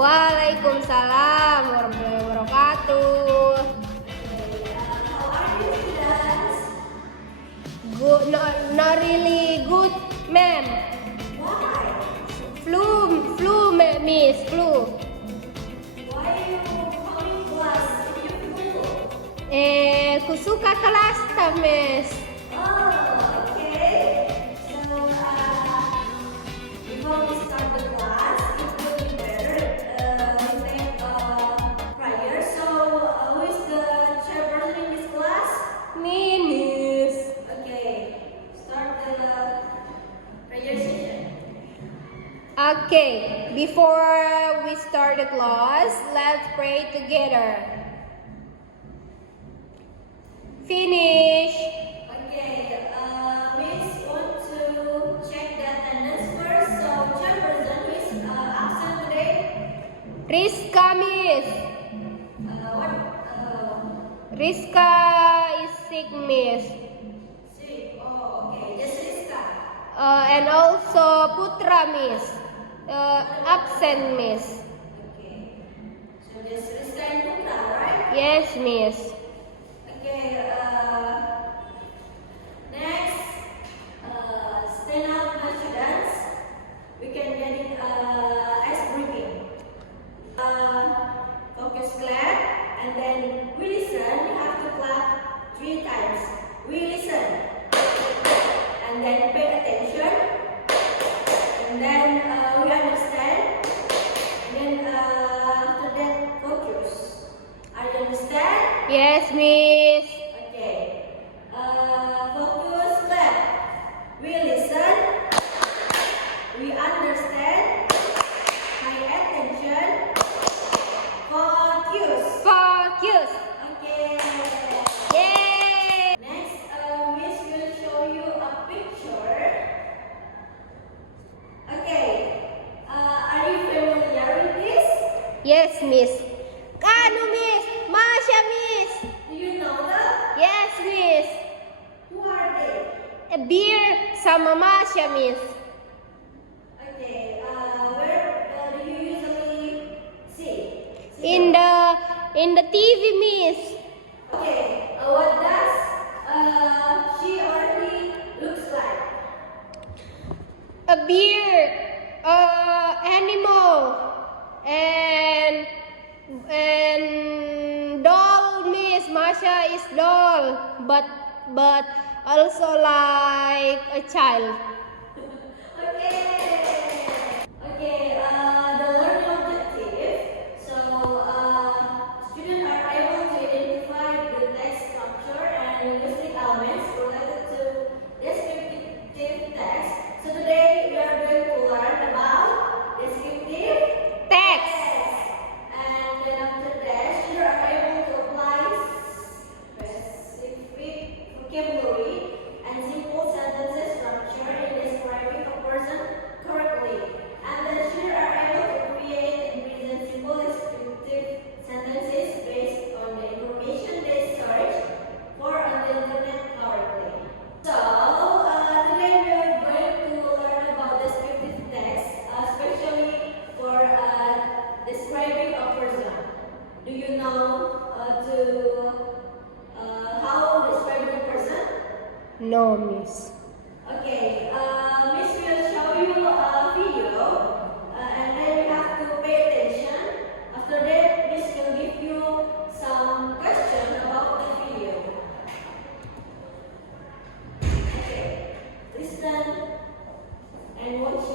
Waalaikumsalam warahmatullahi wabarakatuh. How are you, students? Good, not really good, ma'am. Why? Flu, miss, flu. Why are you coming class if you flu? Kusuka kelas, miss. Oh, okay. So, before we start the class, it would be better we make a prayer. So, who is the chairperson in this class? Me, miss. Okay, start the prayer session. Okay, before we start the class, let's pray together. Finish. Okay, Miss want to check the attendance first. So, chairperson who is absent today? Rizka, miss. What? Rizka is sick, miss. Sick. Oh, okay. Just Rizka. And also Putra, miss. Absent, miss. Okay. So just Rizka and Putra, right? Yes, miss. Okay. Next, stand up, my students. We can get it ice breathing. Focus, clap, and then we listen. You have to clap 3 times. We listen, and then pay attention, and then we understand, and then after that focus. Are you understand? Yes, miss. Okay. Focus, clap. We listen. We understand. Pay attention. Focus. Focus. Okay. Yay! Next, Miss will show you a picture. Okay. Are you familiar with this? Yes, miss. Kano, miss? Masha, miss. Do you know them? Yes, miss. Who are they? A beer sama Masha, miss. Okay. Where do you usually see? In the TV, miss. Okay, what does she or he looks like? A beer, animal, and doll, miss. Masha is doll, but also like a child. Okay. Okay, the learning objective. So, students are able to identify the text structure and linguistic elements related to descriptive text. So today we are going to learn about descriptive Text. and then after that, students are able to apply specific vocabulary and simple sentences structure in describing a person correctly. And then students are able to create and present simple descriptive sentences based on the information they search for on the internet correctly. So, today we are going to learn about descriptive text, especially for describing a person. Do you know how describing a person? No, miss. Okay, Miss will show you a video, and then you have to pay attention. After that, Miss will give you some question about the video. Okay, listen and watch.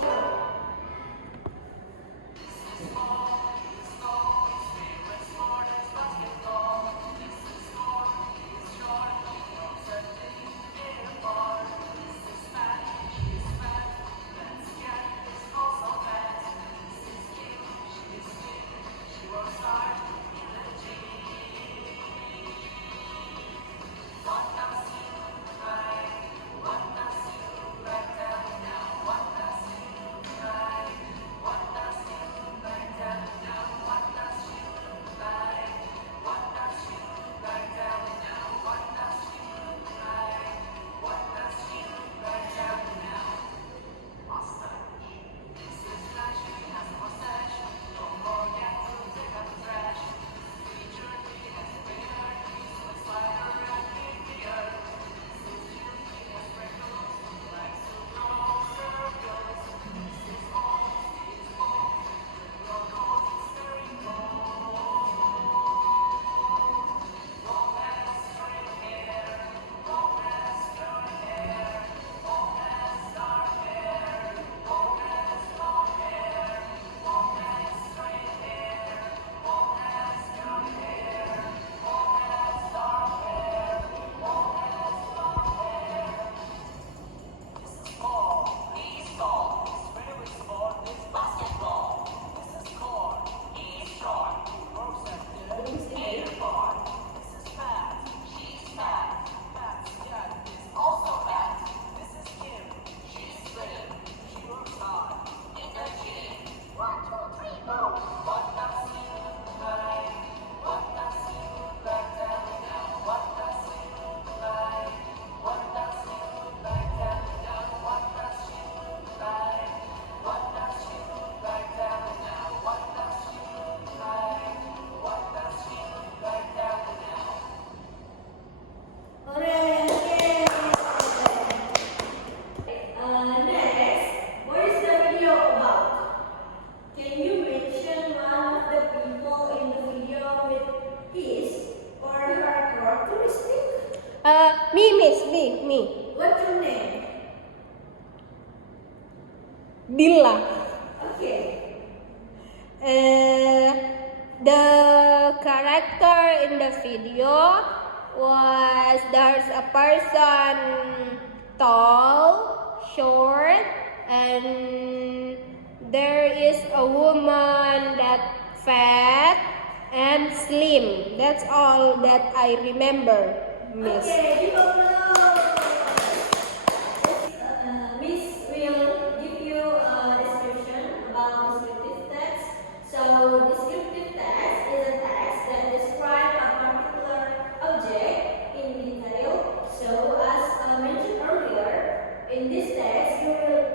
The character in the video was there's a person tall, short, and there is a woman that fat and slim. That's all that I remember, Miss. Okay, give applause. Miss will give you a description about descriptive text. So, descriptive text is a text that describes a particular object in detail. So, as mentioned earlier, in this text, you will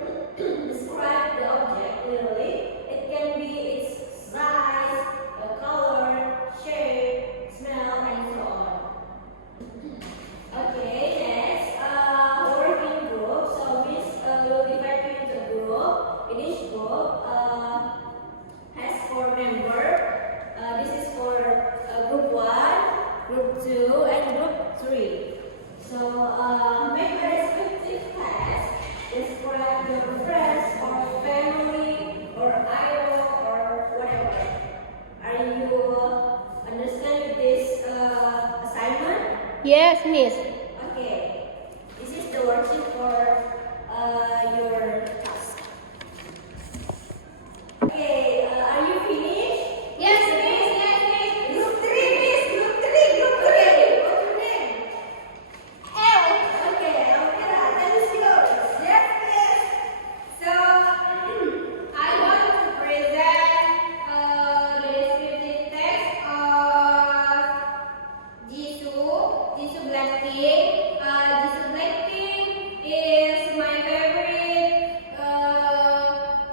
describe the object literally. It can be its size, color, shape, smell, and so on. Okay, next, work in group. So Miss will divide you into group. In each group has 4 members. This is for group 1, group 2, and group 3. So make a descriptive text. Describe your friends or family or idol or whatever. Are you understand this assignment? Yes, Miss. Okay, this is the worksheet for your task. Okay, are you finished? Yes, Miss. Yes, Miss. Group 3, Miss. Group 3, Group 3. What's your name? L. Okay, Almira, that is yours. Yes, Miss. So, I want to present the descriptive text of Jisoo Blackpink. Jisoo Blackpink is my favorite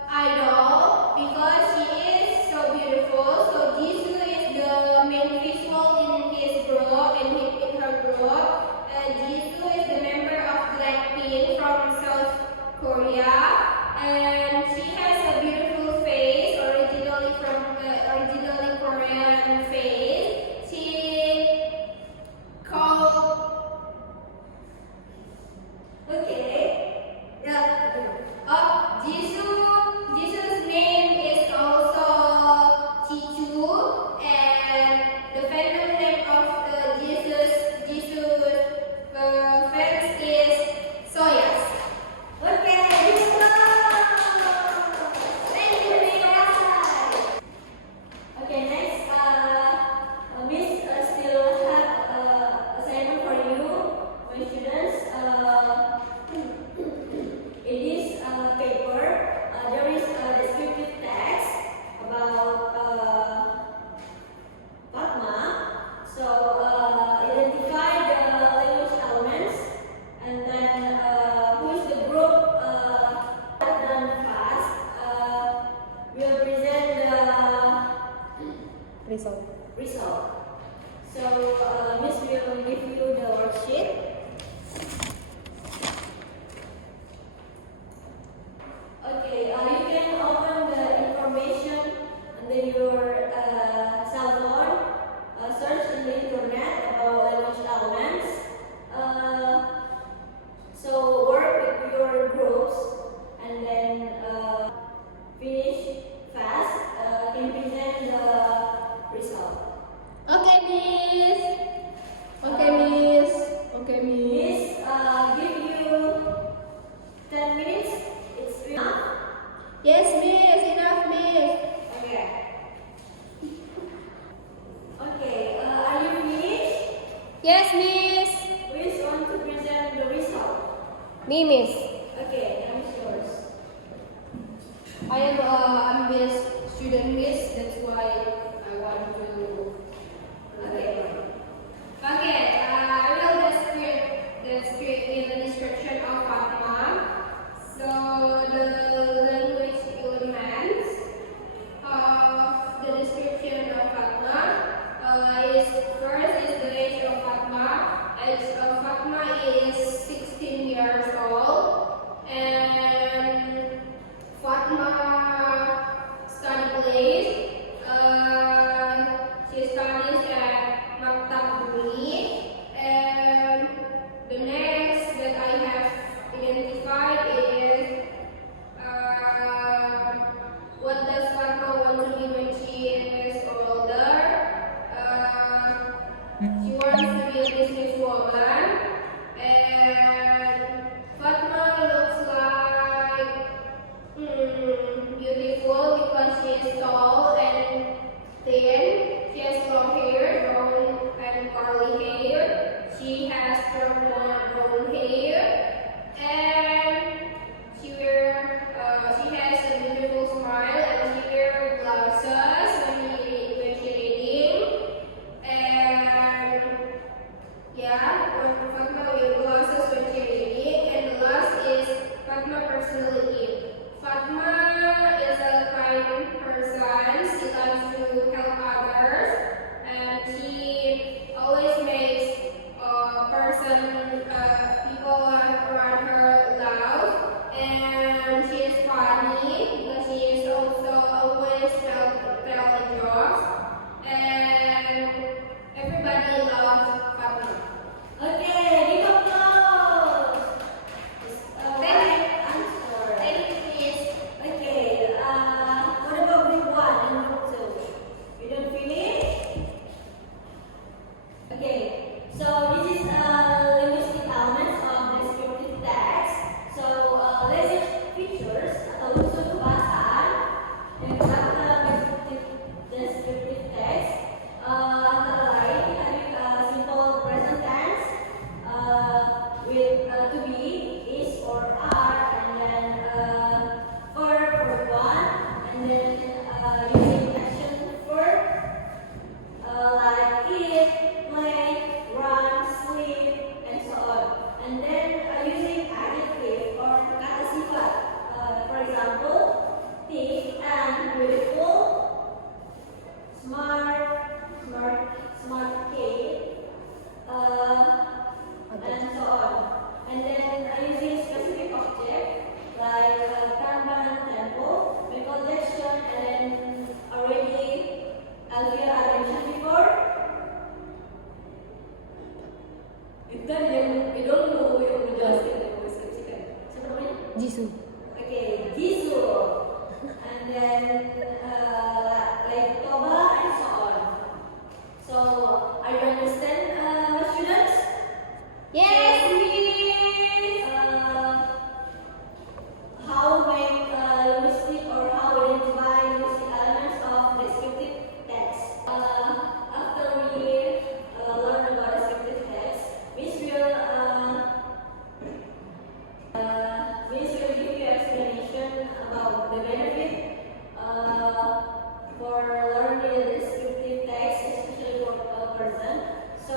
idol because she is so beautiful. So Jisoo is the main visual in his group, in her group. Jisoo is the member of Blackpink from South Korea, and she has a beautiful face, originally Korean face. She called Jisoo's name is also Chichu, and the fandom name of Jisoo's fans is Soyas. Okay, you go. Thank you, Miss. Okay, next, Miss still have assignment for you, my students. In this paper, there is a descriptive text about Padma. So, identify the language elements, and then who is the group done fast. Will present the result. So, Miss will give you the worksheet. Okay, you can open the information under your cell phone. Search in the internet about language elements. So work with your groups and then finish fast. Can present the result. Okay, Miss. Okay, Miss. Okay, Miss. Miss, give you 10 minutes. It's enough. Yes, Miss. Enough, Miss. Okay. Okay. Are you finished? Yes, Miss. Which want to present the result? Me, Miss. Okay, now it's yours. I am I'm Miss student, Miss. That's why I want to. Okay. Okay. I will in the description of Fatma. So the language elements of the description of Fatma is first is the age of Fatma. Age of Fatma is 16 years old. is tall and thin. She has long hair, brown and curly hair. She has brown hair, and she has a beautiful smile, and she wears glasses when she reading. And yeah, Fatma wears glasses when she reading. And the last is Fatma personality. Fatma is a kind person. She loves to help others, and she always makes people around her laugh. And she is funny because she is also always tell jokes, and everybody loves Fatma. Okay, big applause. Thank Right answer. Thank you, miss. Okay, what about group 1 and group 2? You don't finish? Okay, so this is linguistic elements of descriptive text. So, language features atau unsur kebahasaan yang terdapat dalam descriptive text antara lain kita ada simple present tense with to be, is or are, and then verb one, and then using action verb like eat, play, run, sleep, and so on. And then using adjective or kata sifat, for example, thick and beautiful, smart kid, and so on. And then using specific object like Kanban temple, recollection, and then already Alvia mentioned before. Itu yang menjelaskan yang mendeskripsikan. Siapa namanya? Jisoo. Okay, Jisoo. And then like Toba and so on. So, are you understand, students? Yes, miss. How make linguistic or how identify linguistic elements of descriptive text. After we learn about descriptive text, Miss will give you explanation about the benefit for learning descriptive text, especially for a person. So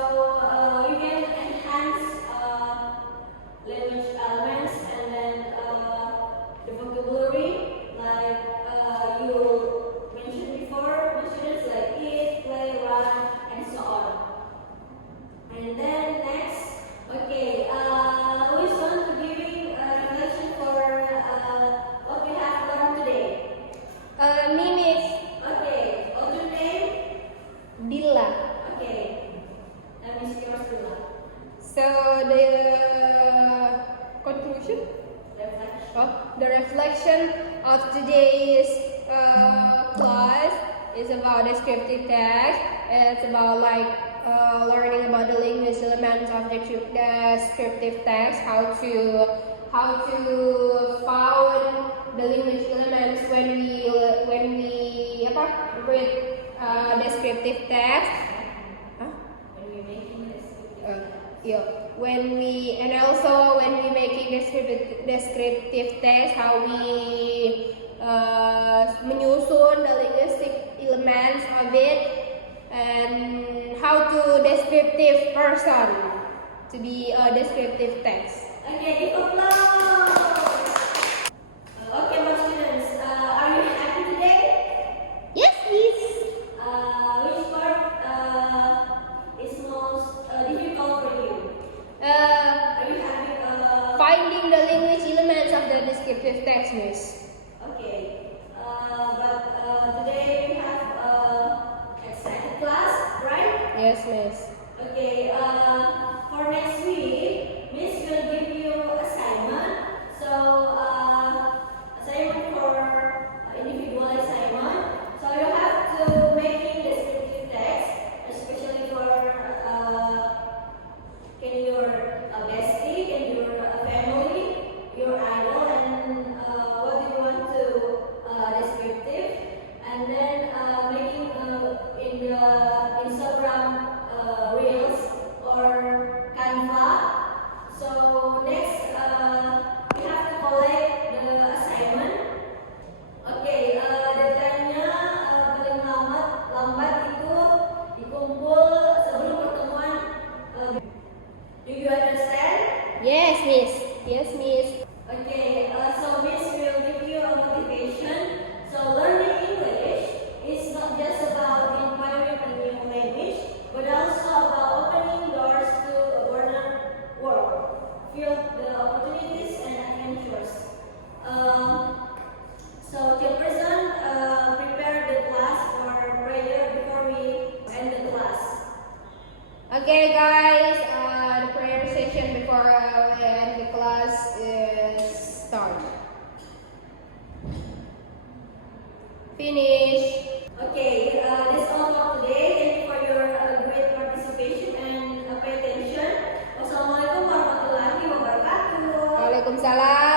you can enhance language elements and then the vocabulary, like you mentioned before, the students like eat, play, run, and so on. And then next, okay, who is going to giving a reflection for what we have learned today? Me, miss. Okay, what's your name? Dilla. Okay, let me see yours dulu. So the conclusion, Reflection. the reflection of today's class is about descriptive text. It's about like learning about the language elements of the descriptive text, how to found the language elements when we read descriptive text. Huh? When we making descriptive Yeah, when we making descriptive text, how we menyusun the linguistic elements of it, and how to descriptive person to be a descriptive text. Okay, give applause. Okay, my students, are you happy today? Yes, please. Which part is most difficult for you? Are you having Finding the language elements of the descriptive text, miss. okay, but today we have excited class, right? Yes, miss. Okay, for next week, Miss will give you assignment. So, assignment for individual assignment. So you have to making descriptive text, especially for can your bestie, can your family, your idol, and what do you want to descriptive. And and then making in the Instagram Reels or Canva. So next, we have to collect the assignment. Oke, deadline-nya paling lambat itu dikumpul sebelum pertemuan. Do you understand? Yes, Miss. Yes, Miss. Okay, so Miss will give you a motivation. So learning English is not just about acquiring a new language, but also about opening doors to a broader world, filled with opportunities and adventures. So Chairperson, prepare the class for prayer before we end the class. Okay, guys. The prayer session before we end the class is start. Finish. Okay, that's all for today. Thank you for your great participation and pay attention. Wassalamualaikum warahmatullahi wabarakatuh. Waalaikumsalam.